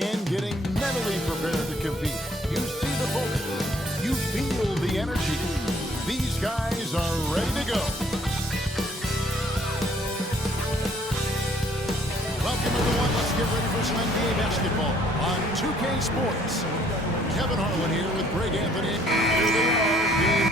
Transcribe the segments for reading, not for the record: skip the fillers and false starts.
and getting mentally prepared to compete. You see the focus. You feel the energy. These guys are ready to go. Welcome, everyone. Let's get ready for some NBA basketball on 2K Sports. Kevin Harlan here with Greg Anthony. Here they are, game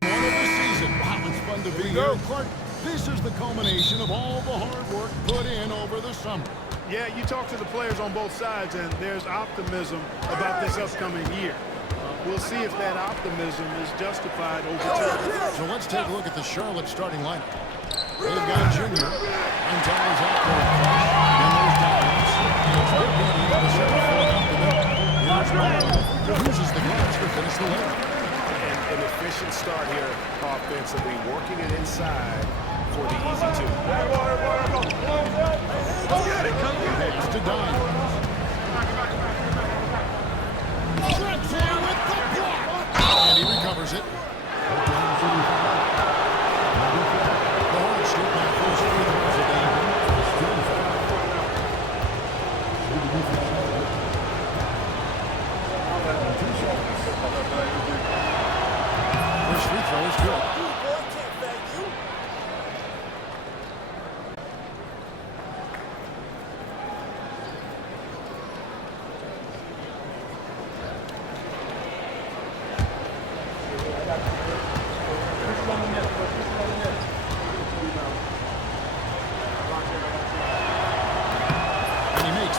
one of the season. Wow, it's fun to be here. Clark, this is the culmination of all the hard work put in over the summer. Yeah, you talk to the players on both sides, and there's optimism about this upcoming year. We'll see if that optimism is justified over time. So let's take a look at the Charlotte starting lineup. They've got Junior. And Tyler's out there. Then there's Downs. It's Big Daddy on the center floor out the middle. Here's Marlon, who uses the glass to finish the layup. An efficient start here offensively, working it inside for the easy two. Pass to Downs. Drexler with the block. And he recovers it. The Hornets shoot my first free throws of the evening. First free throw is good.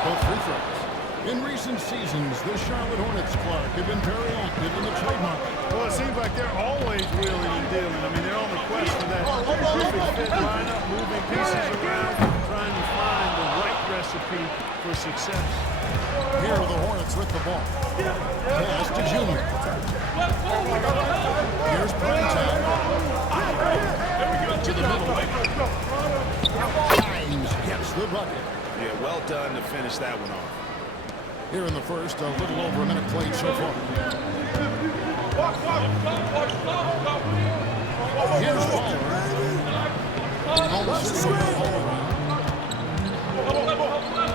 Both free throws. In recent seasons, the Charlotte Hornets, Clark, have been very active in the trade market. Well, it seems like they're always wheeling and dealing. I mean, they're on the quest for that perfect fit lineup, moving pieces around, trying to find the right recipe for success. Here are the Hornets with the ball. Pass to Junior. Here's Primetime. To the middle. Dimes gets the bucket. Yeah, well done to finish that one off. Here in the first, a little over a minute played so far. Here's Baller. Almost circle all around.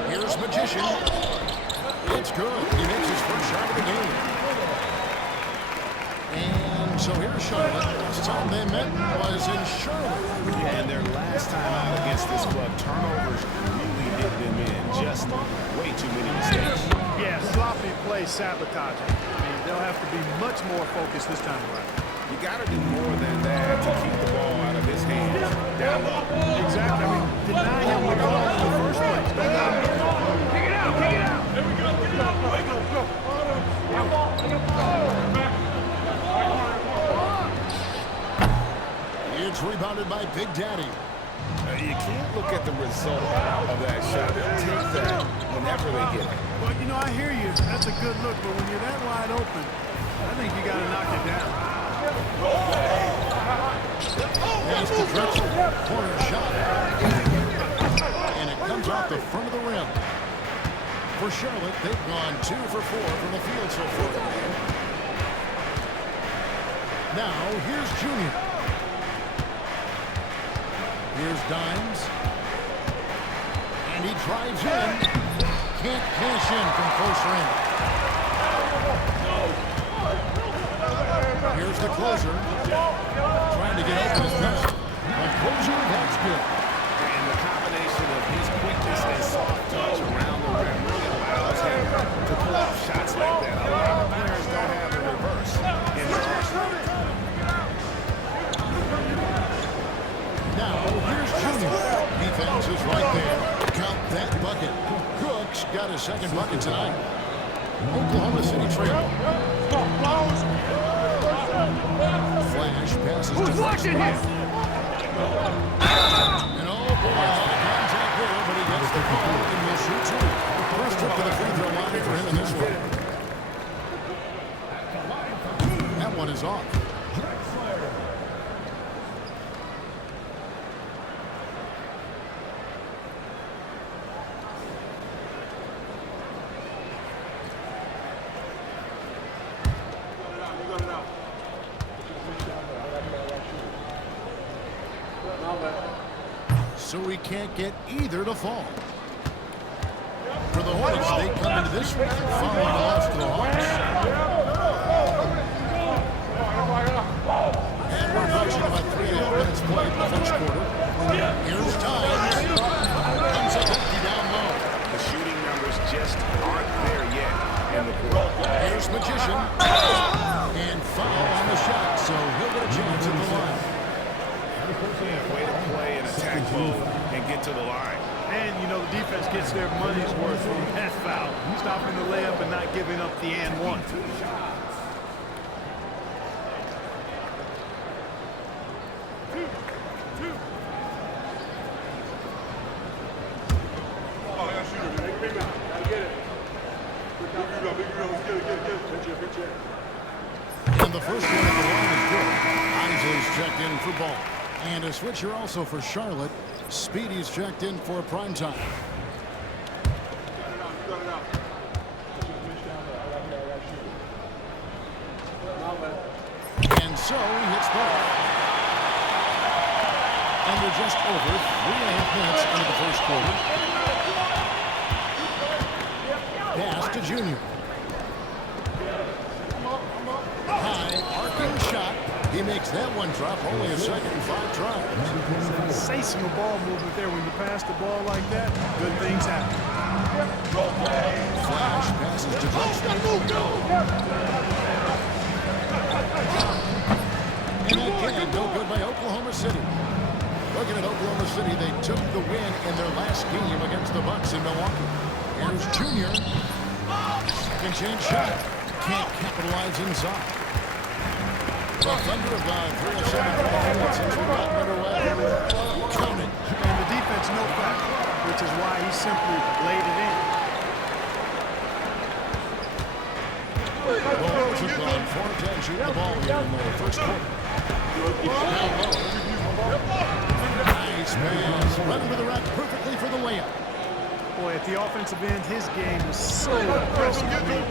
Here's Magician. It's good. He makes his first shot of the game. And so here's Charlotte. Last time they met was in Charlotte. And their last time out against this club, turnovers really did them in. Just way too many mistakes. Yeah, sloppy play sabotaging. I mean, they'll have to be much more focused this time around. You got to do more than that to keep the ball out of his hands. Down low. Exactly. I mean, deny him the ball in the first place. Take it out. Take it out. There we go. Get it out. Go. It's rebounded by Big Daddy. You can't look at the result of that shot. They'll take that whenever they get it. Well, you know, I hear you. That's a good look, but when you're that wide open, I think you got to knock it down. Pass to Drexler. Corner shot. And it comes off the front of the rim. For Charlotte, they've gone 2 for 4 from the field so far. Now, here's Junior. Here's Dimes. And he drives in. Can't cash in from close range. Here's the closer. Trying to get open his best. The closer, that's good. And the combination of his quickness and soft touch around the rim really allows him to pull off shots like that. A lot of players don't have the reverse in their arsenal. Now, here's Junior. Defense is right there. Count that bucket. Cook's got his second bucket tonight. Oklahoma City trail. Flash passes to Drexler. And oh boy, contact there, but he gets the call and will shoot 2. First trip to the free throw line for him in this one. That one is off. So we can't get either to fall. For the Hornets, they come into this one following the loss to the Hawks. And we're approaching about 3.5 minutes played in the first quarter. Here's Tynes. Comes up empty down low. The shooting numbers just aren't there yet in the quarter. Here's Magician. And foul on the shot, so he'll get a chance at the line. Yeah, way to play in attack mode and get to the line. And, you know, the defense gets their money's worth from that foul. Stopping the layup and not giving up the and one. And the first one at the line is good. Isley's checked in for ball. And a switcher also for Charlotte. Speedy's checked in for prime time. And so he hits ball. And we're just over 3.5 minutes into the first quarter. Pass to Junior. High, arcing shot. He makes that one drop, only a second and 5 tries. Sensational ball movement there. When you pass the ball like that, good things happen. Flash passes to Drexler. And again, no good by Oklahoma City. Looking at Oklahoma City, they took the win in their last game against the Bucks in Milwaukee. Here's Junior. Second chance shot. Can't capitalize inside. The Thunder have gone 3 of 7 since we got underway. Count it. And the defense no back, which is why he simply laid it in. The Hornets have gone 4 of 10 shooting the ball here in the first quarter. Down low. Nice pass. Right into the rack perfectly for the layup. Boy, at the offensive end, his game is so impressive. I mean,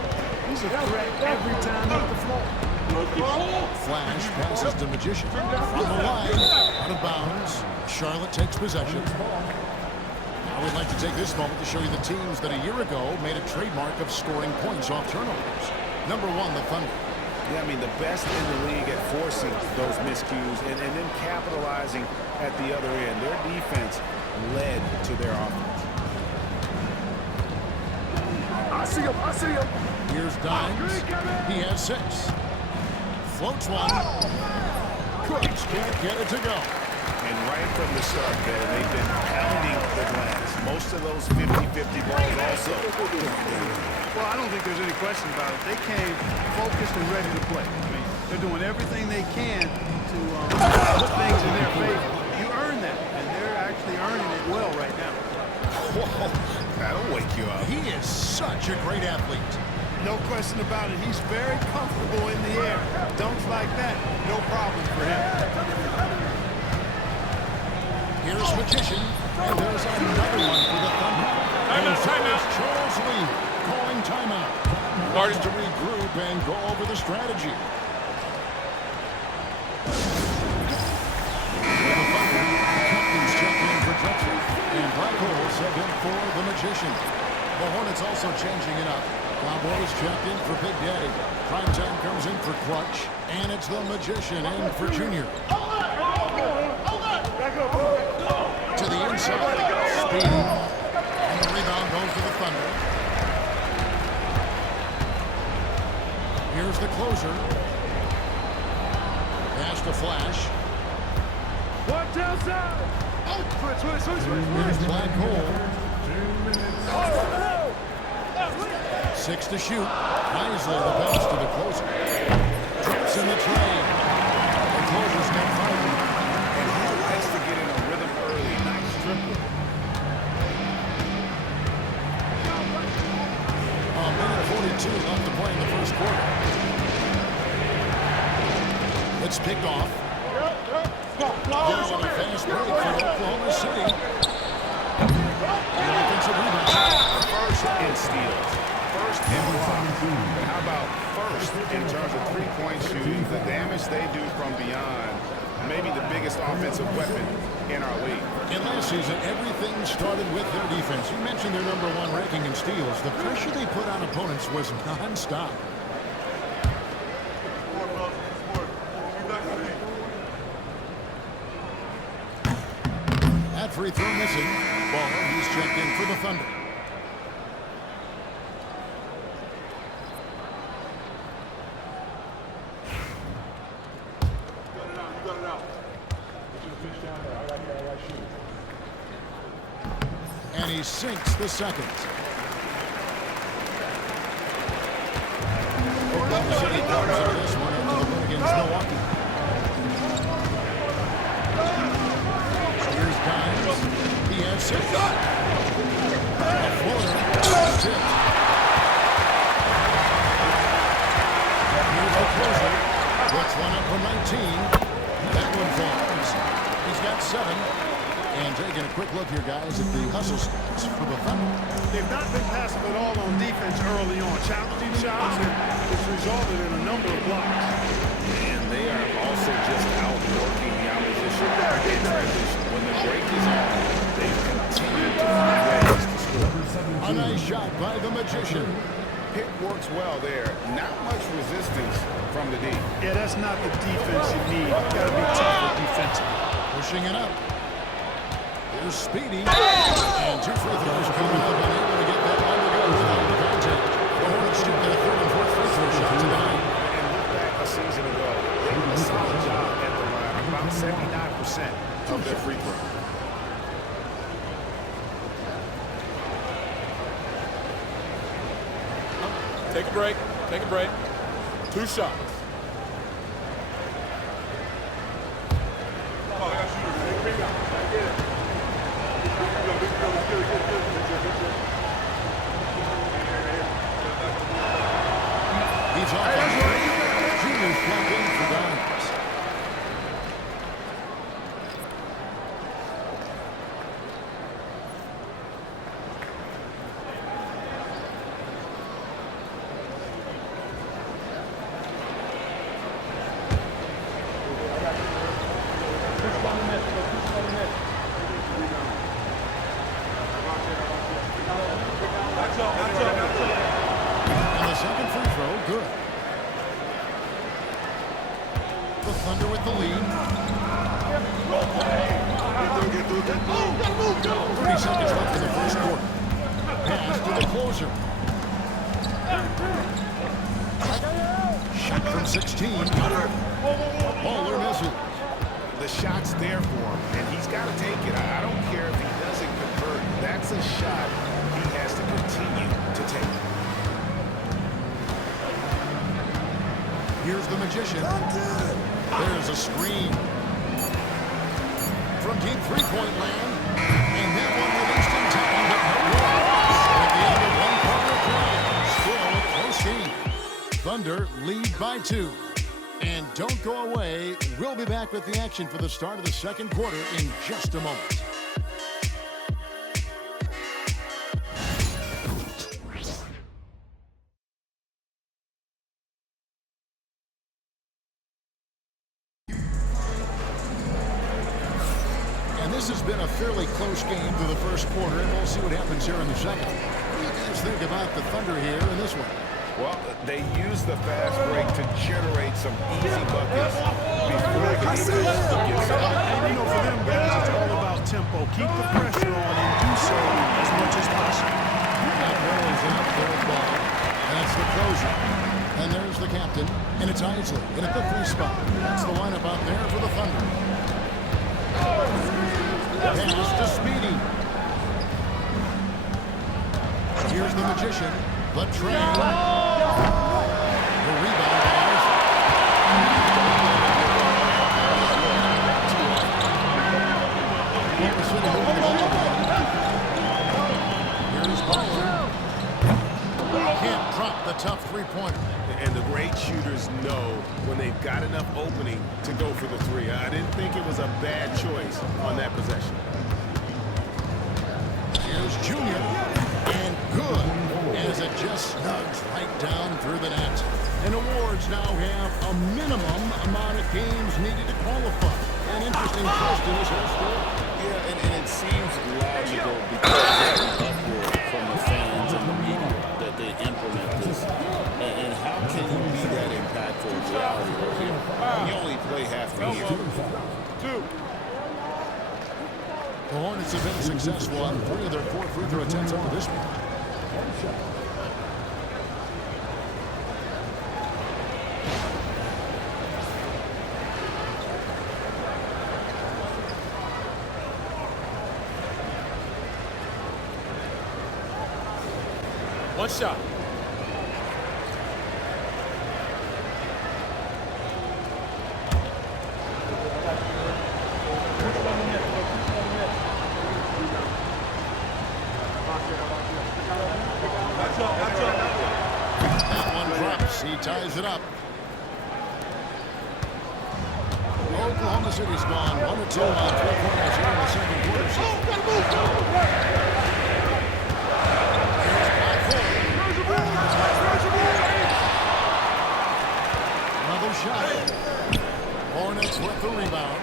he's a threat every time off the floor. Flash passes to Magician. From the line, out of bounds. Charlotte takes possession. I would like to take this moment to show you the teams that a year ago made a trademark of scoring points off turnovers. Number 1, the Thunder. Yeah, I mean, the best in the league at forcing those miscues and then capitalizing at the other end. Their defense led to their offense. I see him. Here's Dimes. He has 6. Floats one. Cooks can't get it to go. And right from the start there, they've been pounding the glass. Most of those 50-50 balls also. Well, I don't think there's any question about it. They came focused and ready to play. I mean, they're doing everything they can to put things in their favor. You earn that, and they're actually earning it well right now. Whoa, that'll wake you up. He is such a great athlete. No question about it. He's very comfortable in the air. Dunks like that, no problem for him. Here's Magician, and there's another one for the Thunder. Timeout. Charles Lee calling timeout. Starting to regroup and go over the strategy. For the Thunder, the captains check in for Drexler, and Black Hole sub in for the Magician. The Hornets also changing it up. Cowboys checked in for Big Daddy. Primetime comes in for Clutch, and it's the Magician in for Junior. To the inside, Speed, and the rebound goes to the Thunder. Here's the closer. Pass to Flash. Watch outside. Here's Black Hole. 6 to shoot. Isley the pass to the closer. Trips in the tray. The closer's got 5. And he likes to get in a rhythm early. Nice triple. A minute 42 left to play in the first quarter. It's picked off. Now on a fast break for Oklahoma City. The offensive rebound. First in steals. First in blocks. But how about first in terms of three-point shooting? The damage they do from beyond. Maybe the biggest offensive weapon in our league. And last season, everything started with their defense. You mentioned their #1 ranking in steals. The pressure they put on opponents was nonstop. That free throw missing. Ball, he's checked in for the Thunder. And he sinks the second. Oklahoma City comes into this one into the win against Milwaukee. Here's Dimes. He has 6. A floater. Tipped. Here's the closer. Puts one up from 19. That one falls. He's got 7. And taking a quick look here, guys, at the hustle stats for the Thunder. They've not been passive at all on defense early on. Challenging shots, and it's resulted in a number of blocks. And they are also just outworking the opposition in transition. When the break is on, they continue to find ways to score. A nice shot by the Magician. Pick works well there. Not much resistance from the D. Yeah, that's not the defense you need. You got to be tougher defensively. Pushing it up. Here's Speedy. And 2 free throws coming up. Unable to get that one to go without the contact. The Hornets shoot their 3rd and 4th free throw shots of the night. And look back a season ago. They did a solid job at the line. About 79% of their free throws. Take a break. Take a break. 2 shots. He's off on the break. Junior's plugged in for Dimes. And the second free throw, good. The Thunder with the lead. 30 seconds left in the first quarter. Pass to the closer. Shot from 16. Baller misses. The shot's there for him, and he's got to take it. I don't care if he doesn't convert. That's a shot he has to continue to take. Here's the Magician. There's a screen. From deep three-point land. And that one released in time, but no loss. At the end of one quarter play, still close game. Thunder lead by 2. And don't go away. We'll be back with the action for the start of the second quarter in just a moment. And this has been a fairly close game through the first quarter, and we'll see what happens here in the second. What do you guys think about the Thunder here in this one? Well, they use the fast break to generate some easy buckets before the defense gets up. And, you know, for them guys, it's all about tempo. Keep the pressure on and do so as much as possible. That rolls out for the ball. That's the closer. And there's the captain, and it's Isley in at the 3 spot. That's the lineup out there for the Thunder. Pass to Speedy. Here's the Magician. The train. The rebound by Oklahoma City moving the ball. Here's Baller. Can't drop the tough three-pointer. And the great shooters know when they've got enough opening to go for the 3. I didn't think it was a bad choice on that possession. Here's Junior. And good. As it just snugs right down through the net. And awards now have a minimum amount of games needed to qualify. An interesting twist in this whole story. Yeah, and it seems logical because of the uproar from the fans and the media that they implement this. And how can you be that impactful in reality? You only play half the year. Two. The Hornets have been successful on 3 of their 4 free throw attempts up to this point. One shot. That one drops. He ties it up. Oklahoma City's gone 1 or 2 on 3 pointers here in the second quarter. Another shot. Hornets with the rebound.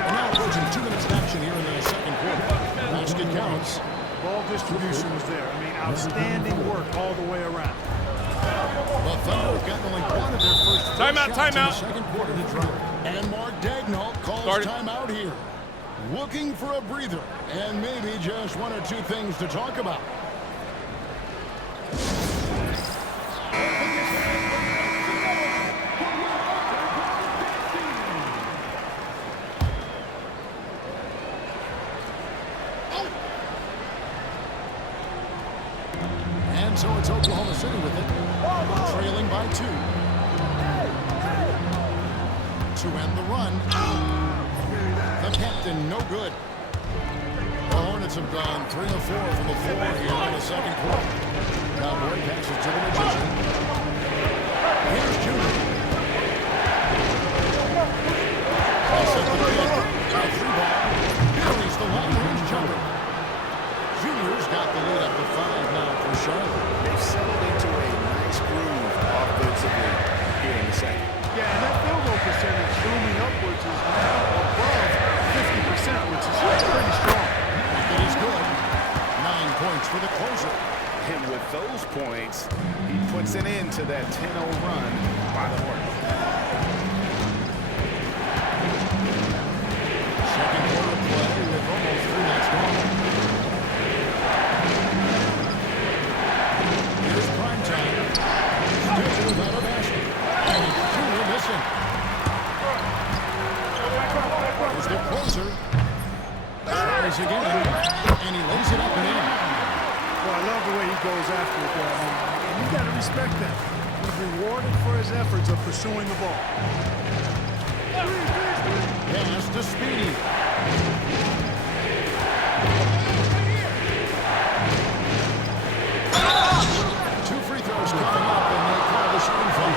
And now approaching 2 minutes of action here in the second quarter. Basket counts. Ball distribution was there. I mean, outstanding work all the way around. The Thunder have gotten only 1 of their first 4 Timeout, shots in the timeout. second quarter to drop. And Mark Daignault calls Started. timeout here. Looking for a breather and maybe just 1 or 2 things to talk about. And so it's Oklahoma City with it, trailing by 2. To end the run, the captain no good. The Hornets have gone 3 of 4 from the floor here in the second quarter. Cowboy passes to the Magician. Here's Junior. Cross up the field. A 3-ball. Buries the long-range jumper. Junior's got the lead up to 5 now for Charlotte. They've settled into a nice groove offensively here in the second. Yeah, and that field goal percentage zooming upwards is now above 50%, which is pretty strong. It is good. 9 points for the closer. And with those points, he puts an end to that 10-0 run by the Hornets. Second quarter play with almost 3 minutes gone. Here's prime time. Still without a basket. And Junior missing. Here's the closer. Tries again. And he lays it up and in. Well, I love the way he goes after it there. And you got to respect that. He's rewarded for his efforts of pursuing the ball. Pass to Speedy. 2 free throws coming up, and they call the shooting foul.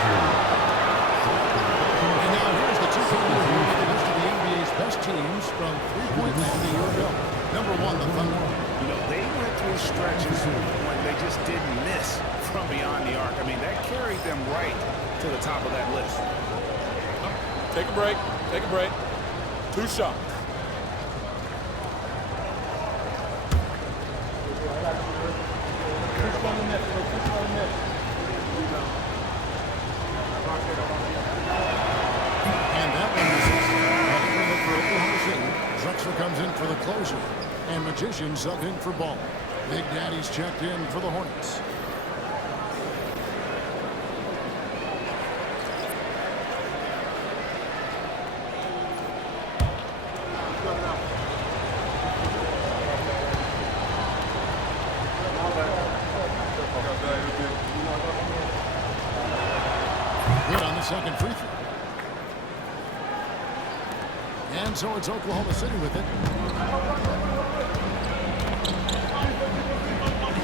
And now here's the 2-point lead with the list of the NBA's best teams from 3-point land a year ago. Number 1, the Thunder. You know, they went through stretches when they just didn't miss from beyond the arc. I mean, that carried them right to the top of that list. Take a break. Take a break. 2 shots. And that one misses. And for Oklahoma City, Drexler comes in for the closer. And Magician subbed in for Ball. Big Daddy's checked in for the Hornets. Good on the second free throw. And so it's Oklahoma City with it.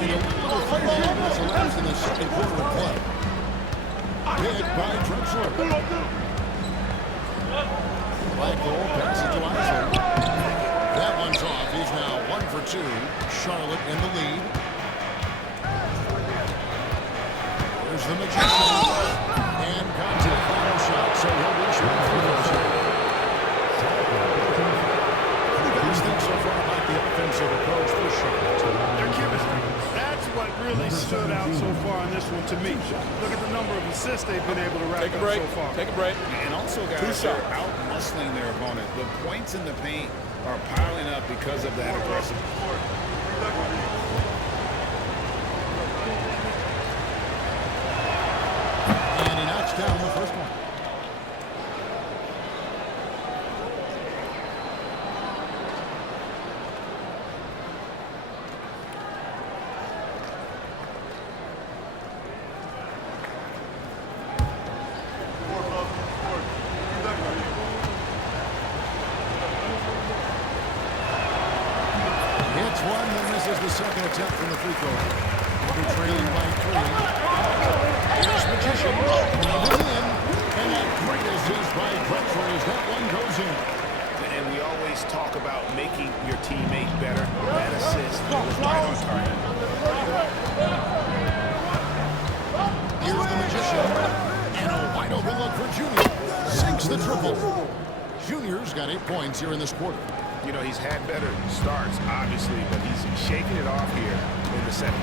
And a little 30 minutes elapsed in the second quarter of play. Hit by Drexler. Michael passes to Isley. That one's off. He's now 1 for 2. Charlotte in the lead. There's the Magician. And contact foul really stood out so far in this one to me. Look at the number of assists they've been able to rack Take a up break. so far. Take a break. And also, guys, 2 they're shots. out-muscling their opponent. The points in the paint are piling up because of that aggressive. And he knocks down the first one. Hits one, then misses the second attempt from the free throw. They're trailing by 3. Here's Magician. It is in. And that greatest is by Drexler as that one goes in. And we always talk about making your teammate better. That assist was right on target. Here's the Magician. And a wide open look for Junior. Sinks the triple. Junior's got 8 points here in this quarter. You know, he's had better starts, obviously, but he's shaking it off here in the second.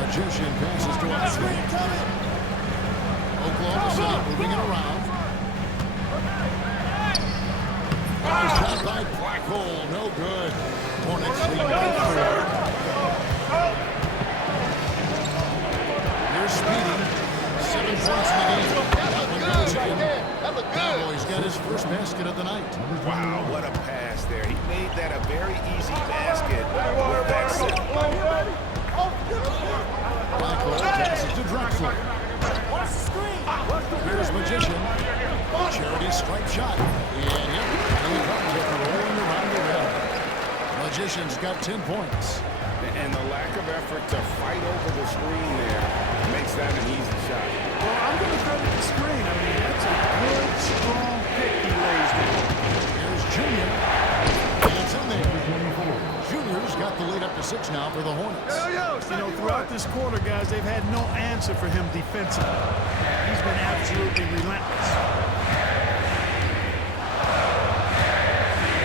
Magician passes to Oxley. Oklahoma City moving it around. Shot by Black Hole, no good. Hornets lead by 4. Here's Speedy. 7 points in the game. That one goes in. Cowboys got his first basket of the night. Wow, what a pass there. He made that a very easy basket with that set. Black Hole passes to Drexler. Here's Magician. Charity stripe shot. And he comes it rolling around the rim. Magician's got 10 points. And the lack of effort to fight over the screen there makes that an easy shot. Well, I'm going to credit the screen. I mean, that's a good, strong pick he lays there. Here's Junior. And it's in there. Junior's got the lead up to 6 now for the Hornets. You know, throughout this quarter, guys, they've had no answer for him defensively. He's been absolutely relentless.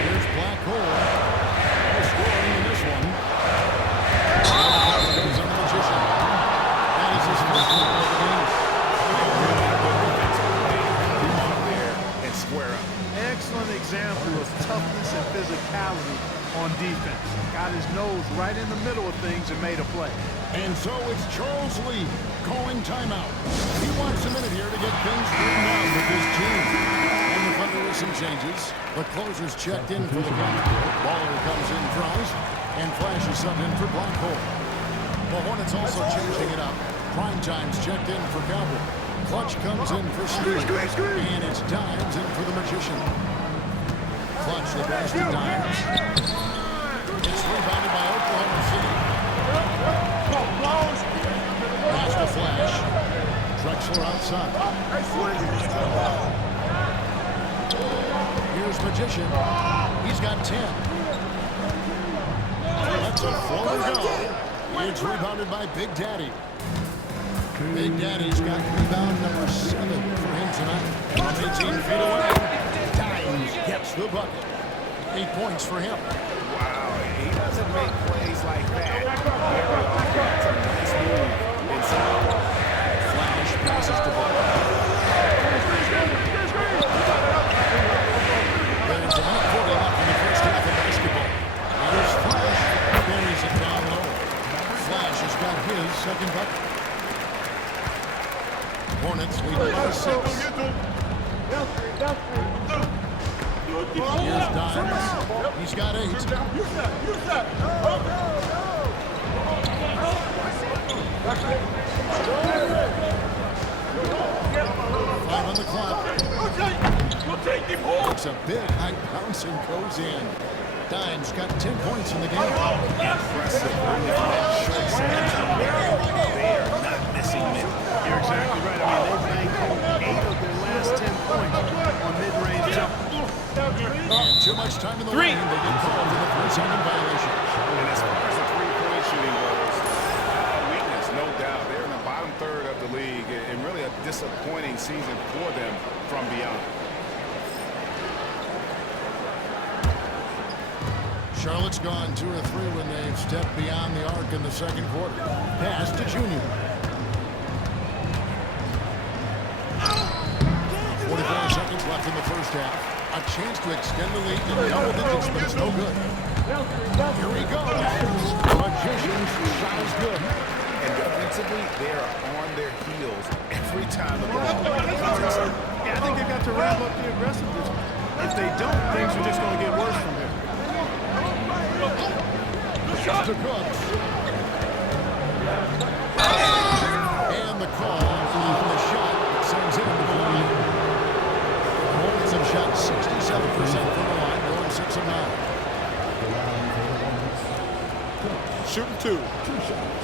Here's Black Hole. No scoring in this one. Goes on the Magician. That is his first one of the game. Come on there and square up. Excellent example of toughness and physicality on defense. Got his nose right in the middle of things and made a play. And so it's Charles Lee calling timeout. He wants a minute here to get things straightened out with his team. And the Thunder with some changes. The closer's checked in for the game. Baller comes in front and Flash is subbed in for Black Hole. The Hornets also changing it up. Prime Time's checked in for Cowboy. Clutch comes in for Steve. And it's Dimes in for the Magician. Clutch the pass to Dimes. It's rebounded by Oklahoma City. Pass to Flash. Drexler outside. Here's Magician. He's got 10. That's a forward go. It's rebounded by Big Daddy. Big Daddy's got rebound number 7 for him tonight. From 18 feet away, Dimes gets the bucket. 8 points for him. Wow, he doesn't make plays like that very often. It's a nice move inside. Flash passes to Ball. There's about 40 left in the first half of basketball. Here's Flash. Buries it down low. Flash has got his second bucket. Hornets lead by 6. Here's Dimes. He's got 8. Five on the clock. It's a big high bounce and goes in. Dimes got 10 points in the game. Impressive. Really short side. They are not missing mid. You're exactly right. I mean, they've banked home 8 of their last 10 points on mid-range jumpers. And too much time in the lane. They get called for the 3-second violation. And as far as the three-point shooting goes, a weakness, no doubt. They're in the bottom third of the league, and really a disappointing season for them from beyond. Charlotte's gone 2 or 3 when they've stepped beyond the arc in the second quarter. Pass to Junior. 44 seconds left in the first half. A chance to extend the lead in double digits, but it's no good. Here he goes. Magician's shot is good. And defensively, they are on their heels every time the ball comes. Yeah, I think they've got to ramp up the aggressiveness. If they don't, things are just going to get worse from here. To Cooks. And the call on the shot sends it into the line. The Hornets have shot 67% from the line, going 6 of 9. Shooting 2. 2 shots.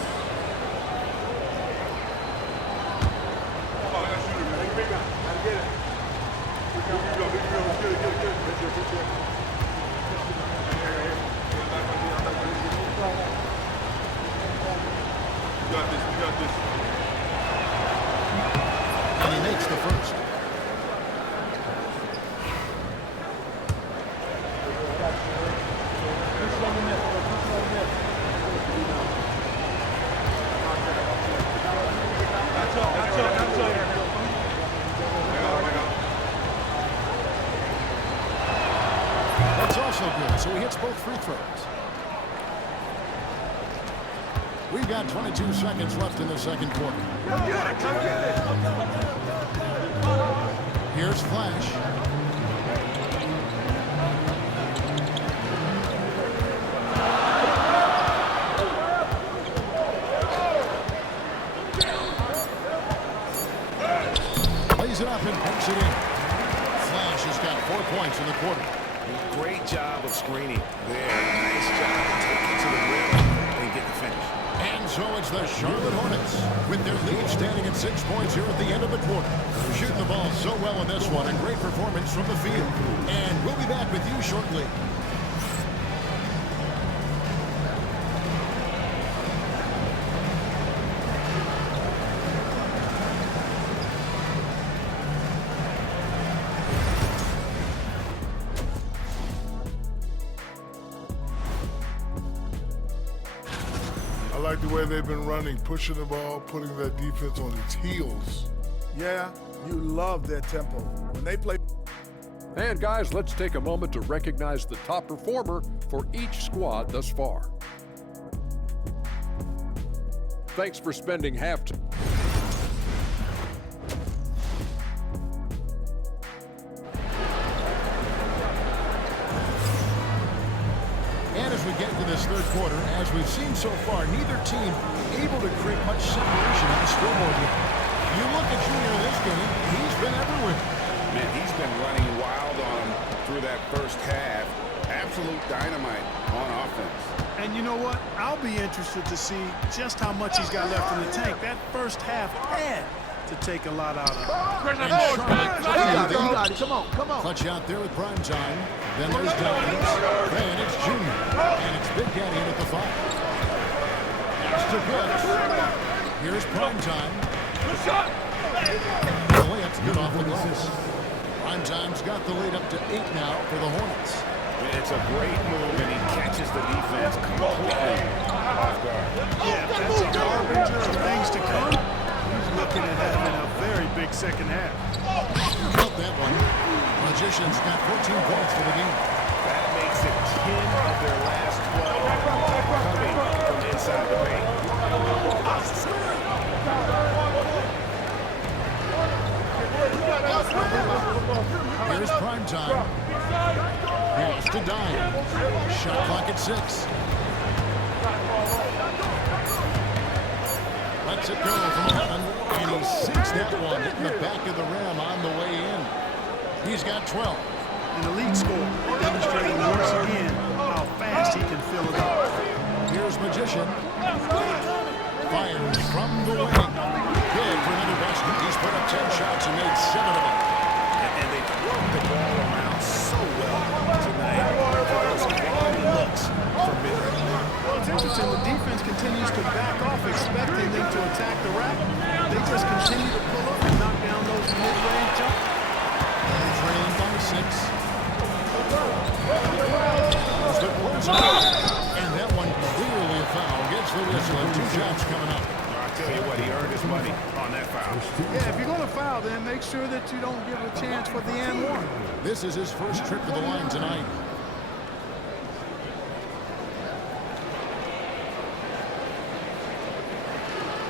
And he makes the first. That's also good, so he hits both free throws. We've got 22 seconds left in the second quarter. Here's Flash. Plays it up and pumps it in. Flash has got 4 points in the quarter. Great job of screening there. Nice job to take it to the rim and get the finish. And so it's the Charlotte Hornets with their lead standing at 6 points here at the end of the quarter. Shooting the ball so well in this one, and great performance from the field. And we'll be back with you shortly. I like the way they've been running, pushing the ball, putting that defense on its heels. Yeah, you love their tempo. When they play. And guys, let's take a moment to recognize the top performer for each squad thus far. Thanks for spending halftime. And as we get into this third quarter, as we've seen so far, neither team able to create much separation on the scoreboard yet. You look at Junior in this game, he's been everywhere. Man, he's been running wild on them through that first half. Absolute dynamite on offense. And you know what? I'll be interested to see just how much he's got left in the tank. That first half had to take a lot out of him. And Charlotte, you got it. Come on. Clutch out there with prime time. Then there's Dobbins. Then it's Junior. And it's Big Daddy in at the 5. That's to Brooks. Here's prime time. The layup's good off the glass. Prime time's got the lead up to 8 now for the Hornets. It's a great move, and he catches the defense completely off guard. Yeah, that's a harbinger of things to come. He's looking at having a very big second half. Count that one. Magician's got 14 points for the game. That makes it 10 of their last 12 coming from inside the paint. Here's prime time. Pass to Dyer. Shot clock at 6. Lets it go from 11, and he sinks that one, hitting the back of the rim on the way in. He's got 12. An elite score, demonstrating once again how fast he can fill it up. Here's Magician. Fires from the wing. Good for another basket. He's put up 10 shots and made 7 of them. And they throw the ball around so well tonight. Those quality looks for mid-range. Well, it's interesting. The defense continues to back off, expecting them to attack the rack. They just continue to pull up and knock down those mid-range jumpers. Trailing by 6. There's the doesn't work. And that one clearly a foul. Gets the whistle and 2 shots coming up. I tell you what, he earned his money on that foul. Yeah, if you're going to foul, then make sure that you don't give a chance for the and one. This is his first trip to the line tonight.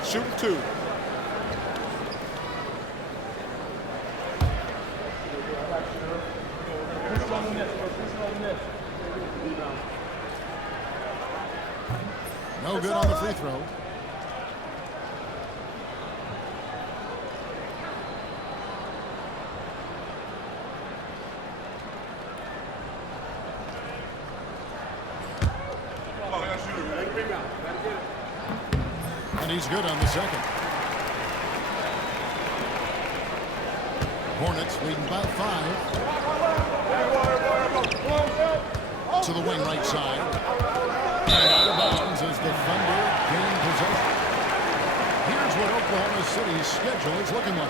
Shooting 2. No good on the free throw. And he's good on the second. Hornets leading by 5. To the wing right side. And out of bounds as the Thunder gain possession. Here's what Oklahoma City's schedule is looking like.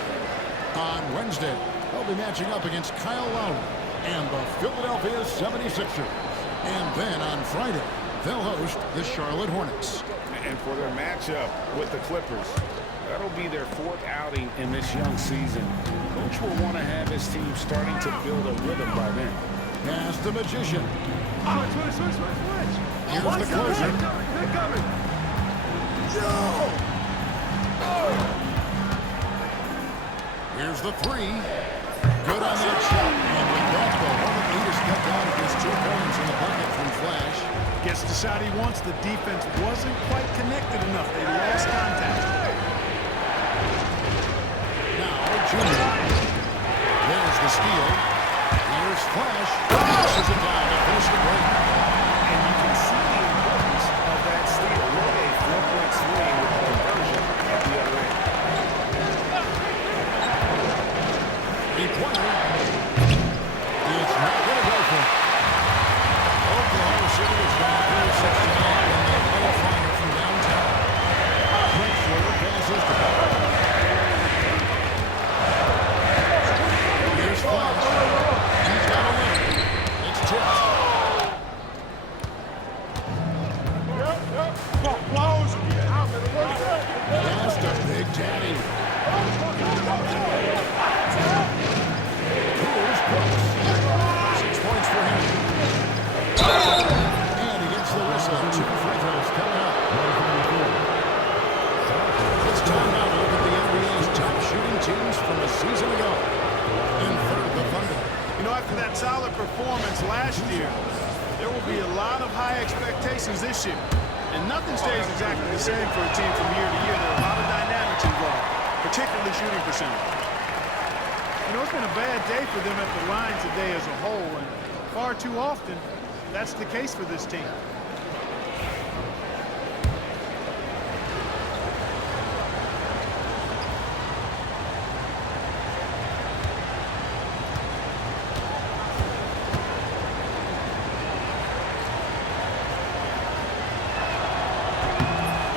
On Wednesday, they'll be matching up against Kyle Lowry and the Philadelphia 76ers. And then on Friday, they'll host the Charlotte Hornets. And for their matchup with the Clippers, that'll be their 4th outing in this young season. Coach will want to have his team starting to build a rhythm by then. Pass the Magician. Switch. Here's the closer. They're coming. Here's the 3. Good on that shot. And with that, the Hornet lead is cut down against 2 points in the bucket from Flash. Gets the shot he wants. The defense wasn't quite connected enough. They lost contact. Now, Junior. There's the steal. Here's Flash. Pushes it down to finish the break. And you can see the importance of that steal. What a 4-point swing with the conversion at the other end. Three-pointer. It's not going to go for him. Oklahoma City is down 36-9 when they play a final from downtown. Drexler passes to Ball. Here's Flash. He's got a win. It's tipped. That's the Big Daddy. Here's Brooks. 6 points for him. And he gets the whistle. 2 free throws coming up. It's time now to look at the NBA's top shooting teams from a season ago. In third, the Thunder. You know, after that solid performance last year, there will be a lot of high expectations this year. And nothing stays exactly the same for a team from year to year. There are a lot of dynamics involved, particularly shooting percentage. You know, it's been a bad day for them at the line today as a whole, and far too often, that's the case for this team.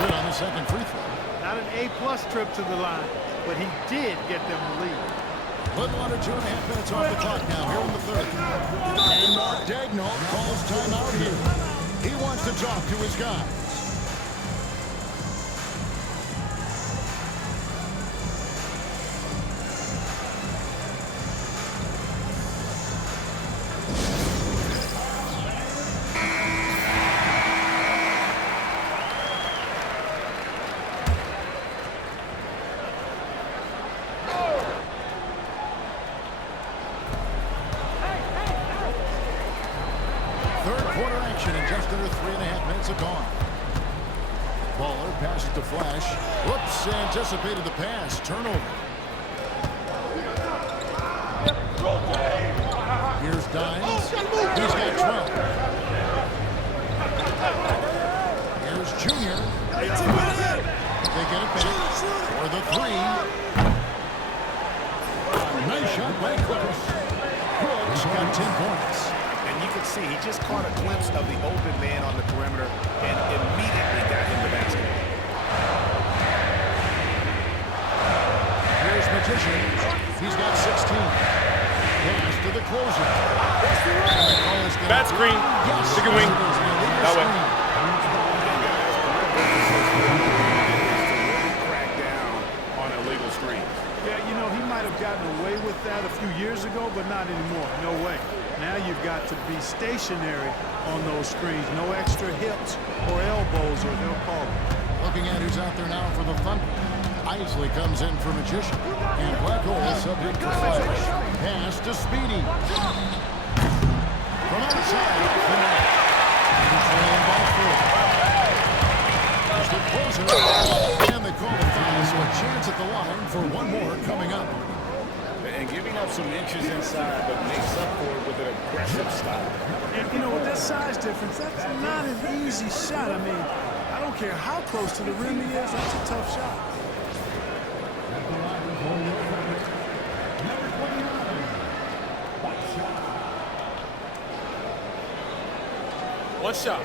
Good on the second free throw. Not an A-plus trip to the line, but he did get them the lead. Little under 2.5 minutes off the clock now here in the third. And Mark Daigneault calls timeout here. He wants to talk to his guys. Quarter action and just under 3.5 minutes are gone. Baller passes to Flash. Whoops, anticipated the pass. Turnover. Here's Dimes. He's got 12. Here's Junior. They get it back for the 3. Nice shot by Clippers. Brooks got 10 points. You can see he just caught a glimpse of the open man on the perimeter and immediately got him the basket. Here's Magician. He's got 16. Pass to the closer. Bad screen. Yes. Chicken wing. the That way. screen. Crack down on illegal screens. Yeah, you know, he might have gotten away with that a few years ago, but not anymore. No way. Now you've got to be stationary on those screens. No extra hips or elbows, or they'll call it. Looking at who's out there now for the Thunder. Isley comes in for Magician. And Black Hole subbed in for Flash. Pass to Speedy. From outside, off the net. He's trailing by 4. There's the closer. And they call the foul, so a chance at the line for one more coming up. And giving up some inches inside, but makes up for it with an aggressive style. And, you know, with that size difference, that's not an easy shot. I mean, I don't care how close to the rim he is, that's a tough shot. One shot.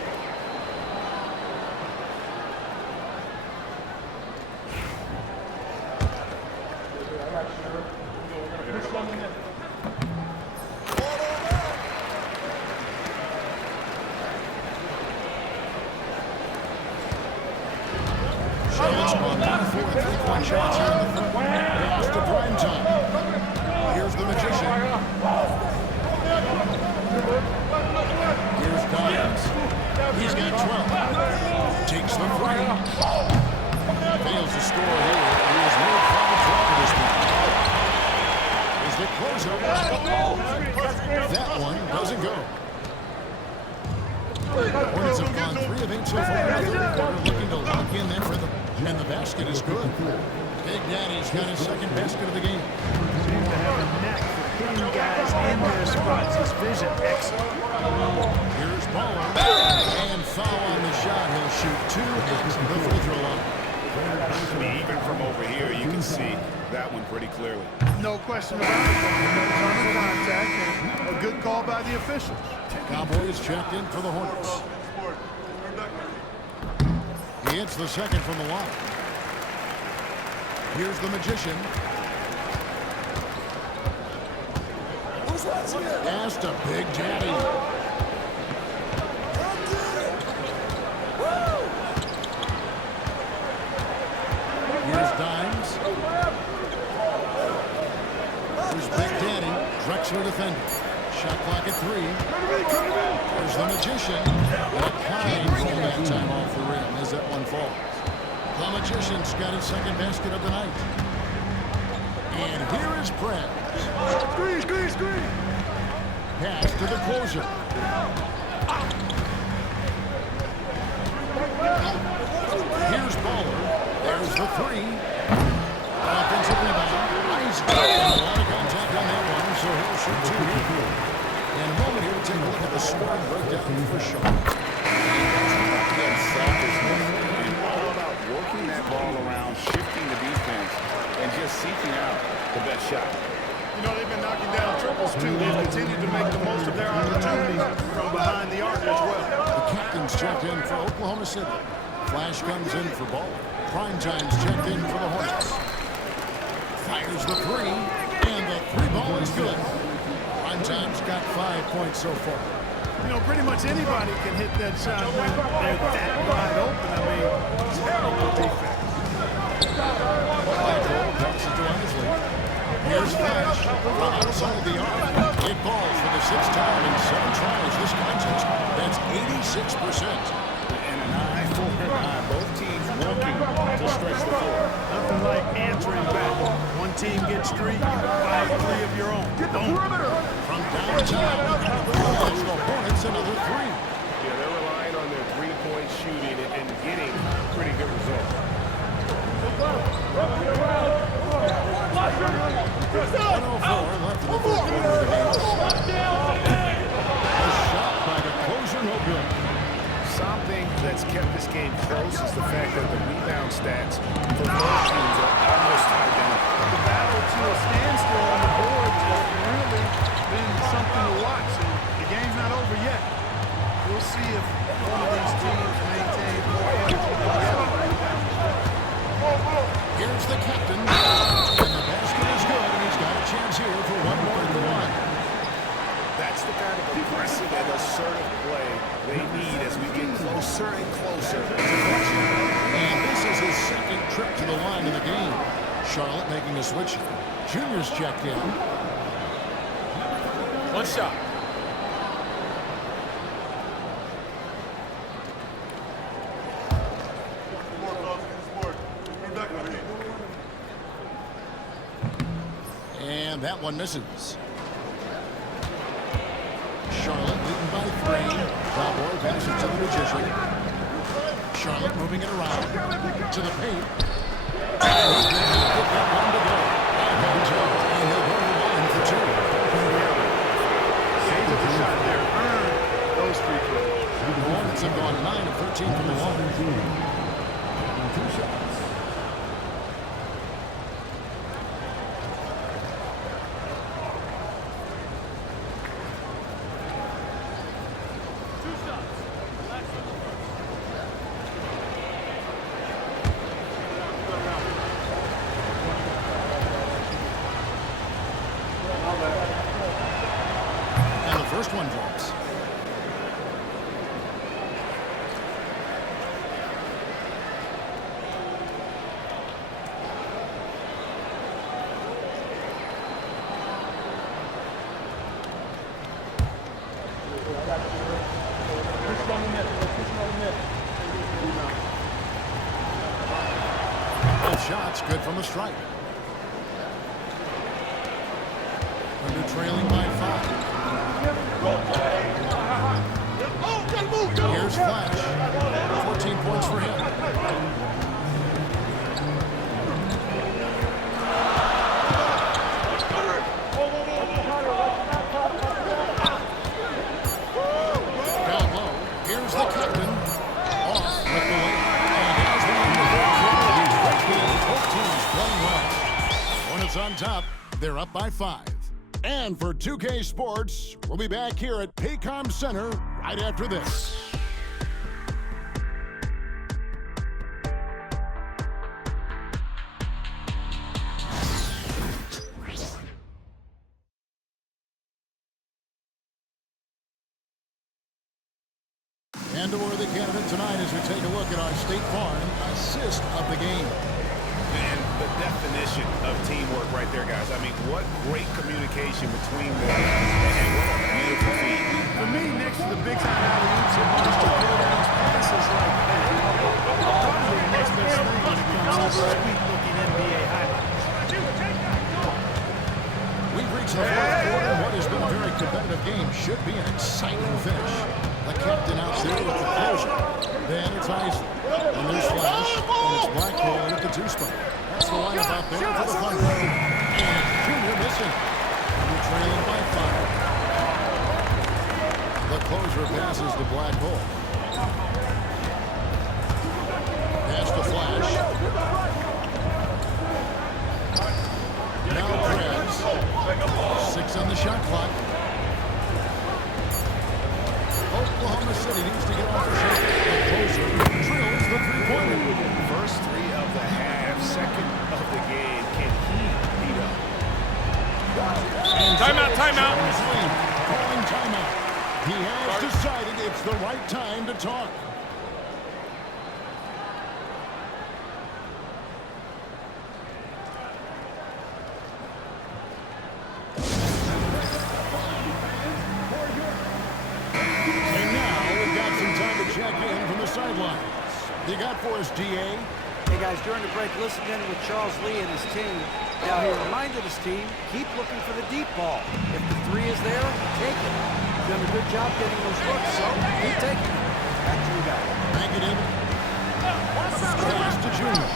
Charlotte's gone 4 3-point shots here in the third. Pass to prime time. Here's the Magician. Here's Dimes. He's got 12. Takes the three. Fails to score here. He has no foul trouble this time. Is the closer. That one doesn't go. Hornets have gone 3 of 8 so far. They're looking to lock in that rhythm. And the basket is good. Big Daddy's got his second basket of the game. Seems to have a knack for hitting guys in their spots. His vision excellent. Here's Baller. And foul on the shot. He'll shoot 2 at the free throw line. I mean, even from over here, you can see that one pretty clearly. No question about it. Ton of contact and a good call by the officials. Cowboys checked in for the Hornets. He hits the second from the line. Here's the Magician. Asked a Big Daddy. Here's Dimes. Here's Big Daddy. Drexler defending. Shot clock at 3. There's the Magician. A kind roll that time off the rim as that one falls. The Magician's got his second basket of the night. And here is Prez. Screen. Pass to the closer. Here's Baller. There's the 3. Offensive rebound. Nice. A lot of contact on that one, so he'll shoot 2 here. In a moment here, we'll take a look at the scoring breakdown for Charlotte. And all about working that ball around, shifting the defense, and just seeking out the best shot. You know, they've been knocking down triples, too. They've continued to make the most of their opportunities from behind the arc as well. The captain's checked in for Oklahoma City. Flash comes in for Ball. Primetime's checked in for the Hornets. Fires the 3, and the 3-ball is good. Primetime's got 5 points so far. You know, pretty much anybody can hit that shot when they're that wide open. I mean, terrible defense. Black Hole passes to Isley. Here's Flash from outside the arc. It balls for the 6th time in 7 tries this contest. That's 86%. And an eye for an eye. Both teams working to stretch the floor. Nothing like answering back. One team gets 3, you buy 3 of your own. Get the perimeter. From downtown, there's the Hornets another 3. Yeah, they're relying on their three-point shooting and getting pretty good results. 1:04 left in the fourth quarter of the game. A shot by the closer, no good. Something that's kept this game close is the fact that the rebound stats for both teams are almost identical. The battle to a standstill on the boards has really been something to watch. And the game's not over yet. We'll see if one of these teams maintains more energy than the other. Here's the captain. And the basket is good, and he's got a chance here for one more at the line. That's the kind of aggressive and assertive play they need as we get line in the game. Charlotte making a switch. Junior's checked in. One shot. And that one misses. Charlotte leading by 3. Cowboy passes to the Magician. Charlotte moving it around to the paint. And he's going to get that one to go. And he'll go to the line for 2. They took a shot there. Earned those free throws. The Hornets have gone 9 of 13 from the line. And the first one drops. Both shots good from the stripe. Under trailing by 5. Here's Flash. 14 points for him. Down low. Here's the captain. Off with the lane. And as we end the third quarter, the first game, both teams playing well. Hornets on top. They're up by 5. And for 2K Sports, we'll be back here at Paycom Center right after this. And a worthy candidate tonight as we take a look at our State Farm assist of the game. And the definition of teamwork right there, guys. I mean, what great communication between them, and what a beautiful feat. For me, next to the big-time alley-oops and monster pull-downs, passes like that. Probably the next best thing when it comes to sweet-looking NBA highlights. We've reached the fourth quarter. What has been a very competitive game should be an exciting finish. The captain out there with the closure. Then it's Isley. And there's Flash. And it's Blackwell at the 2 spot. That's the lineup out there for the Thunder. And Junior missing. And we're trailing by 5. The closer passes to Blackwell. Pass to Flash. Now Krabs. 6 on the shot clock. Oklahoma City needs to get off the shot. The closer drills the 3-pointer. First 3 of the half, second of the game. Can he beat up? Timeout, timeout. Calling timeout. He has decided it's the right time to talk. Check in from the sidelines. You got for us, DA? Hey guys, during the break, listen in with Charles Lee and his team. Now he reminded his team, keep looking for the deep ball. If the 3 is there, take it. You've done a good job getting those looks, so keep taking it. Back to you guys. Thank you, David. Pass to Junior.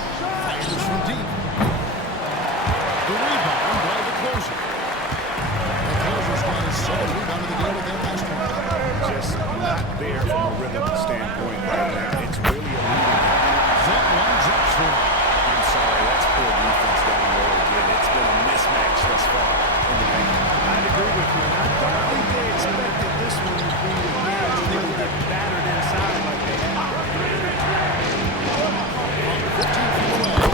Fires from deep. The rebound by the closer. The closer's got his 7th rebound of the game with that last one. Just not there from a rhythm standpoint right now. It's really a lead. That one drops for him. I'm sorry, that's poor defense down low again. It's been a mismatch thus far in the game. I'd agree with you. I don't think they expected this one to be a game where they would get battered inside like they have. 15 feet away,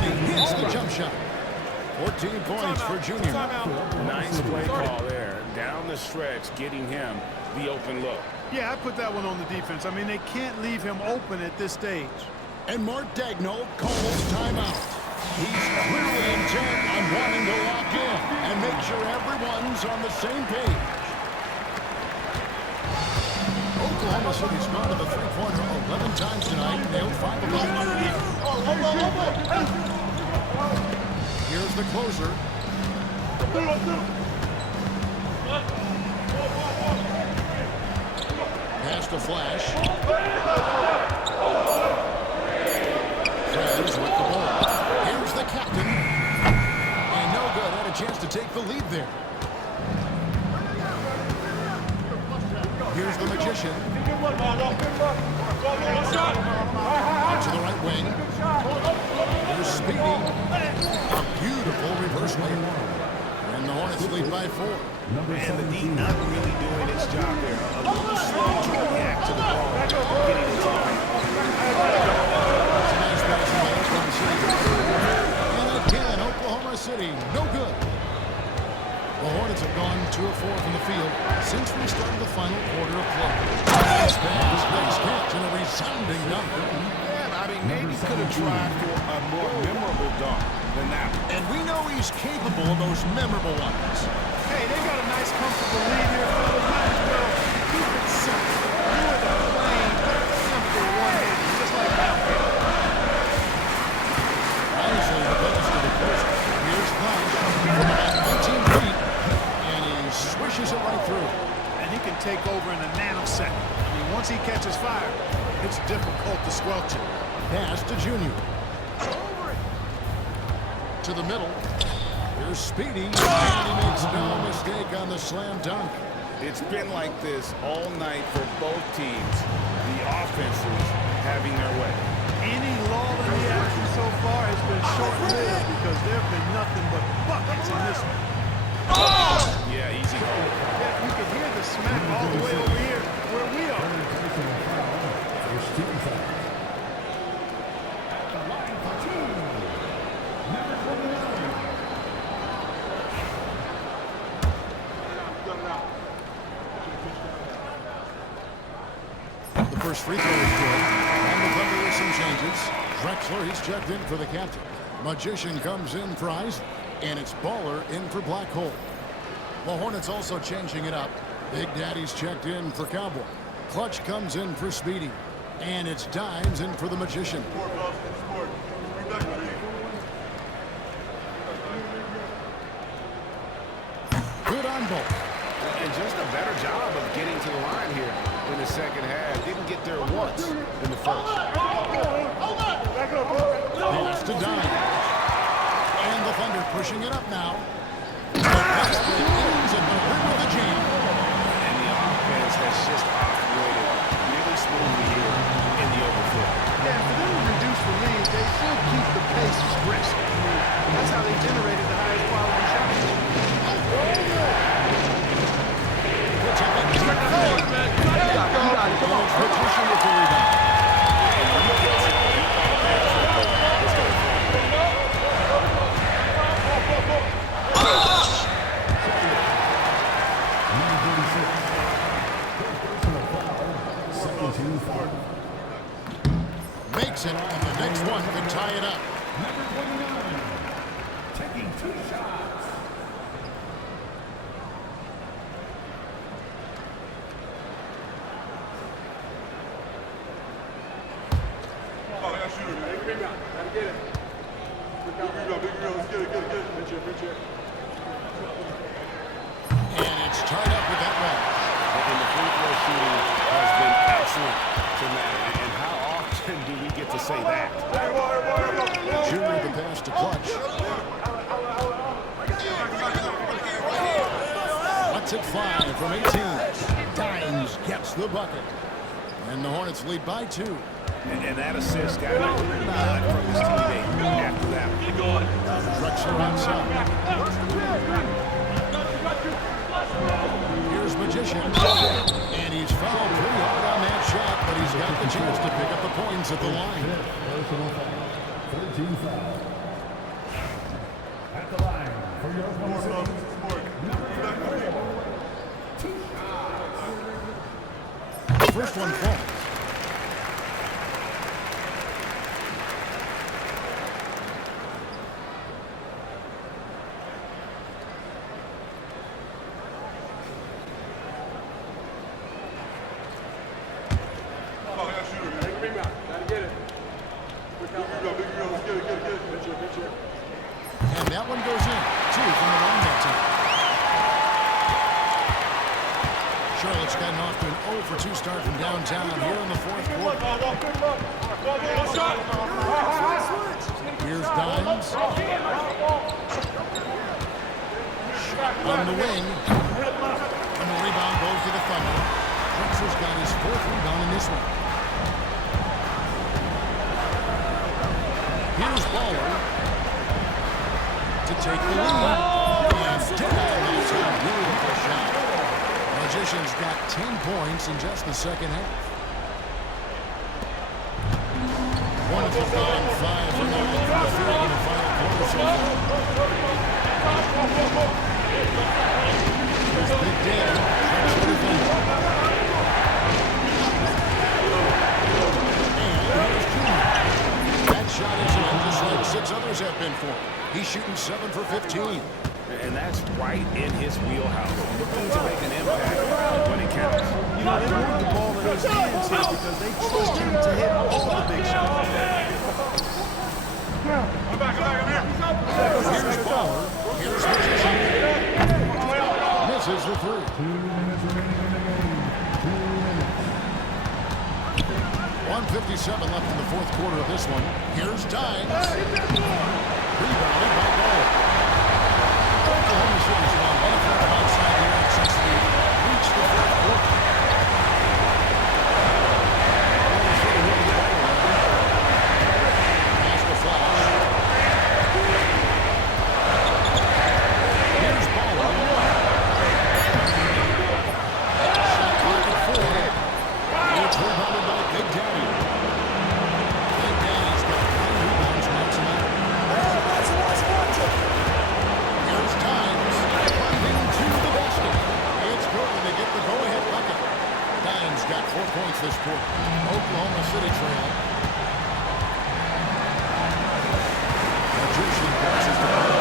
and he hits the jump shot. 14 points for Junior. Nice play call there. Down the stretch, getting him the open look. Yeah, I put that one on the defense. I mean, they can't leave him open at this stage. And Mark Daigneault calls timeout. He's clearly intent on wanting to lock in and make sure everyone's on the same page. Oklahoma City's gone to the three-pointer 11 times tonight, nailed 5 of them. Here's the closer. Pass to Flash. Friends with the ball. Here's the captain. And no good. Had a chance to take the lead there. Here's the magician. Out to the right wing. Here's Speedy. A beautiful reverse layup. And the Hornets lead by 4. And the D not really doing its job there. A little slow to react to the ball. Getting it to It's a nice pass from Oklahoma City. And again, Oklahoma City, no good. The Hornets have gone 2 of 4 from the field since we started the final quarter of play. Nice pass, nice catch, and a resounding dunk. Yeah, I mean, maybe could have tried for a more memorable dunk than that. And we know he's capable of those memorable ones. Hey, they got a nice, comfortable lead here, fellas. Might as well keep it simple. Do it a plain, simple one-handed, just like that. Wisely, the pass to the post. Here's Flash from about 18 feet, and he swishes it right through. And he can take over in a nanosecond. I mean, once he catches fire, it's difficult to squelch it. Pass to Junior. To the middle. Here's Speedy, and he makes no mistake on the slam dunk. It's been like this all night for both teams. The offenses having their way. Any lull in the action so far has been short-lived because there have been nothing but buckets in this one. Yeah, easy goal. Yeah, you can hear the smack all the way over here where we are. The first free throw is good. And the Thunder with some changes. Drexler, he's checked in for the captain. Magician comes in for Isaac. And it's Baller in for Black Hole. The Hornets also changing it up. Big Daddy's checked in for Cowboy. Clutch comes in for Speedy. And it's Dimes in for the Magician. Good on both. And just a better job of getting to the line here in the second half. Didn't get there once in the first. Pass to Dimes. And the Thunder pushing it up now. The pass play ends at the rim of the jam. And the offense has just operated really smoothly here in the overflow. Yeah, for them to reduce the lead, they should keep the pace brisk. I mean, that's how they generated the highest quality shots. Magician with the rebound. Makes it, and the next one can tie it up. Number 29, taking 2 shots. Oh, yeah, shooter. Big rebound. Gotta get it. Big rebound, big rebound. Let's get it, get it, get it. Pitch here. And it's tied up with that one. And the free throw shooting has been excellent tonight. And how often do we get to say that? Junior the pass to Clutch. Lets it fly from 18. Dimes gets the bucket. And the Hornets lead by 2. And that assist got a nod from his teammate after that. Drexler outside. Here's Magician. And he's fouled pretty hard on that shot, but he's got the chance to pick up the points at the line. 13 foul. At the line for your Oklahoma The first one falls. And that one goes in. 2 from the line that time. Charlotte's gotten off to an 0 for 2 start from downtown here in the fourth quarter. Here's Dimes. On the wing. And the rebound goes to the Thunder. Drexler's got his 4th rebound in this one. Here's Baller to take the lead. And that's a beautiful shot. Magician's got 10 points in just the second half. Hornets have gone 5 for 9 from the field in the final quarter so far. Here's Big Dan. And here's Junior. That shot is in just like 6 others have been for him. He's shooting 7 for 15. And that's right in his wheelhouse. Looking to make an impact when it counts. You know, they want the ball in his hands here because they trust him to hit all the big shots. I'm back, I'm here. Here's Baller. Here's Magician. Misses the 3. 2 minutes remaining in the game. 2 minutes. 1:57 left in the fourth quarter of this one. Here's Dimes. Rebounded by Ball. Oklahoma City's won 1 outside the arc since they reached the fourth quarter. Oklahoma City moving the ball around. Pass the flash. Here's Baller. Shot clock at 4. It's rebounded by Big Daddy. Big Daddy's got 9 rebounds now tonight. Here's Dimes. Into the basket. It's good when they get the go-ahead bucket. Dimes got 4 points this quarter. Oklahoma City trail. Magician passes the ball.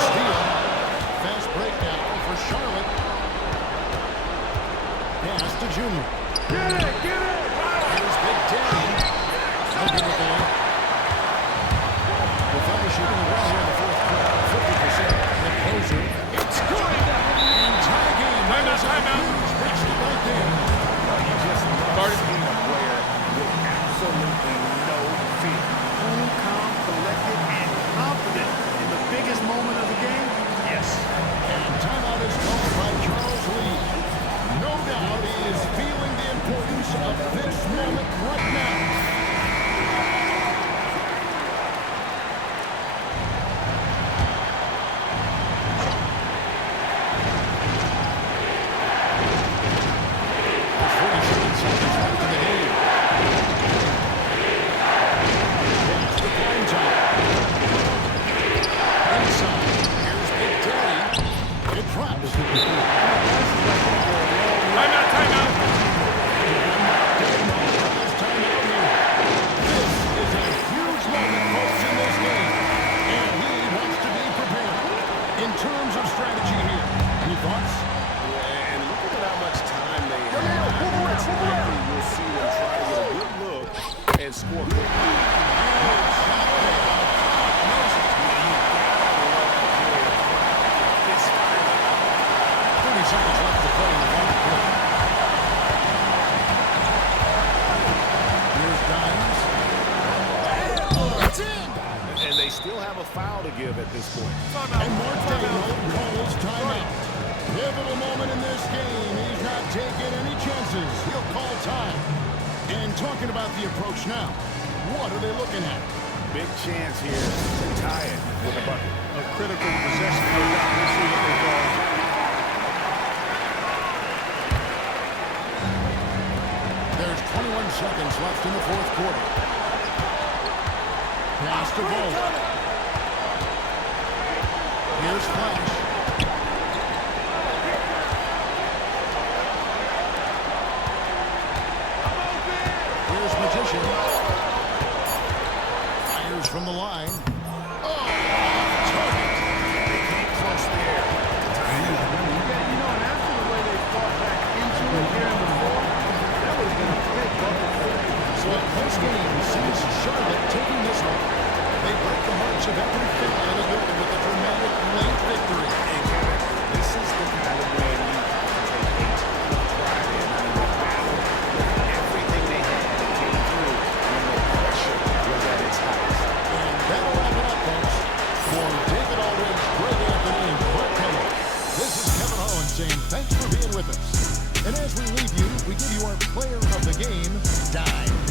Steal. Fast break now for Charlotte. Pass to Junior. Get it! Here's Big Daddy. No good with the layup. The Thunder shooting well here in the fourth quarter. 50%. The closer. It's good. And tie game. Timeout. Reached it right there. You just love seeing a player with absolutely no fear. Cool, calm, collected, and confident in the biggest moment of the game. Yes. And timeout is called by Charles Lee. No doubt he is feeling the importance of this moment right now. From the line. Oh, target. They came close there. You know, and after the way they fought back into it here in the fourth, Thanks for being with us. And as we leave you, we give you our player of the game, Dime.